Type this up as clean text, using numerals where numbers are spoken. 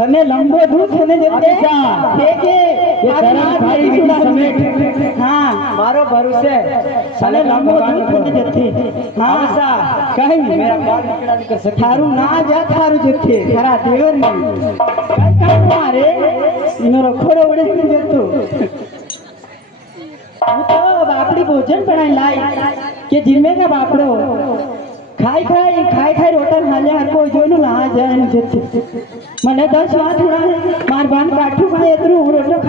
तने लंबो दूध ने देते के ये धर्म भाई विधि समेत हां मारो भरोसे तने लंबो दूध ने देते हां ऐसा कहीं मेरा बाल निकला नहीं कर सकती थारू ना जा थारू जथे खरा देवर नहीं काय काम मारे इनो खोड़े उड़े नहीं देतो હું તો બાપડી ભોજન બનાવી લાઈ કે જીમે का બાપડો ખાઈ ખાઈ રોટલ હાલે હર કોઈ જોઈનું ના જાય ને જતી મને 10 વાત ઉડાડે માર બાન કાઠું ખાય એટલું રોટલો